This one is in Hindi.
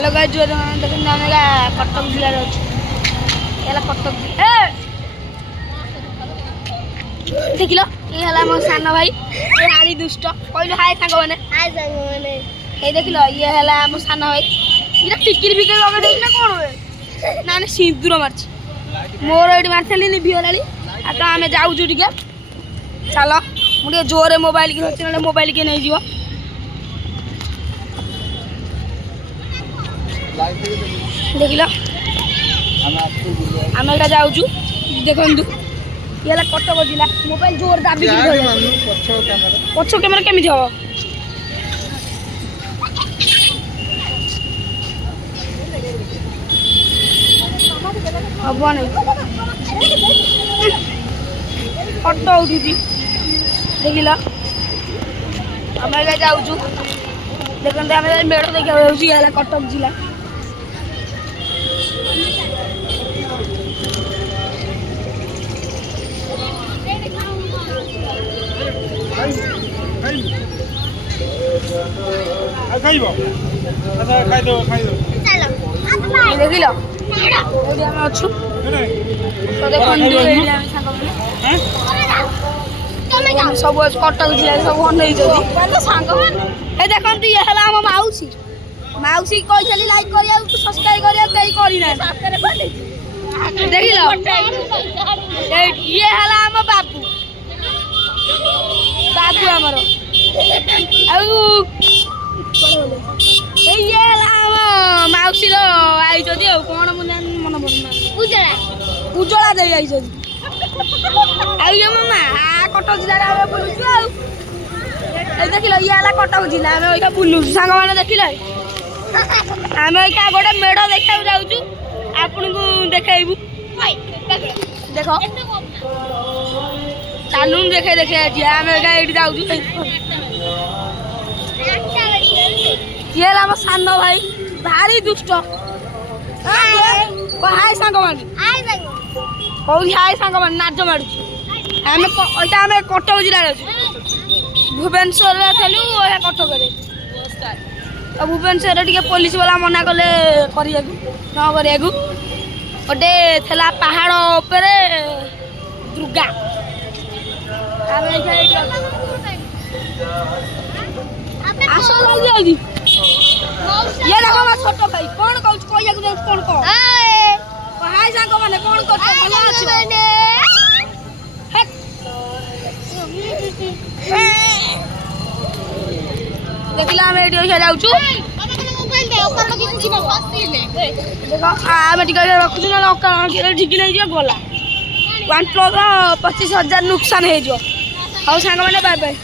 हेलो गाइस जो देखते हमें कटक जिले कटक देख लो ये मो सान भाई ये हारी दुष्ट कहलु हाय सांग मैंने देख लो ये मो सान भाई ये टिकिर फिकर लगे देख ना कौन ना ना सिंदूर मार्च मोर ये मार्ली भिहलाली तो आम जाऊँ टे चल मुझे जोरे मोबाइल की धरती ना मोबाइल किए नहीं जीव देख लो आम एटा जाऊँ देखु ये कटक जिला मोबाइल जोर दाबी पछ कैमेरा केमी हम हम फटो उठी देख लो आम जाऊँ देखते आम मेढ़ देखा कटक जिला देख लो अच्छु तो देखो सब कटक जिले सब अनई देखते ये है मौसी मौसी कही लाइक कर सब्सक्राइब कर देख लो ये है आम बाबू बाबू आमर ये मौसी आई कौन मुझे मन पड़ना उज्जला दे आई मामा कटक जिले बुलूचु देख लो ये कटक जिला आम बुलूचु सांग मैंने देख लो आम गोटे मेढ़ देखा जाऊँ आपन को देखू देख चालू देखे देखे आम ये जाऊँ ये आम सान भाई भारी दुष्ट हाय सांग मैंने कौन हाय सांग मैंने नाच मारू आम आम कटक जिले भुवनेश्वर थलु कटक तो भुवनेश्वर टे पुलिस वाला मना कले न गोटे थला पहाड़ उपरे दुर्गा आस जल्दी ये देखो छोट भाई कौन कहूँ कह कौन कह हाय सांग मैंने कौन कर देख लो आम ये जाऊँ देखो आम टे रखुचु ना ढिकी नहीं गला 1,25,000 नुकसान हो हाँ सांग मैंने बाय बाय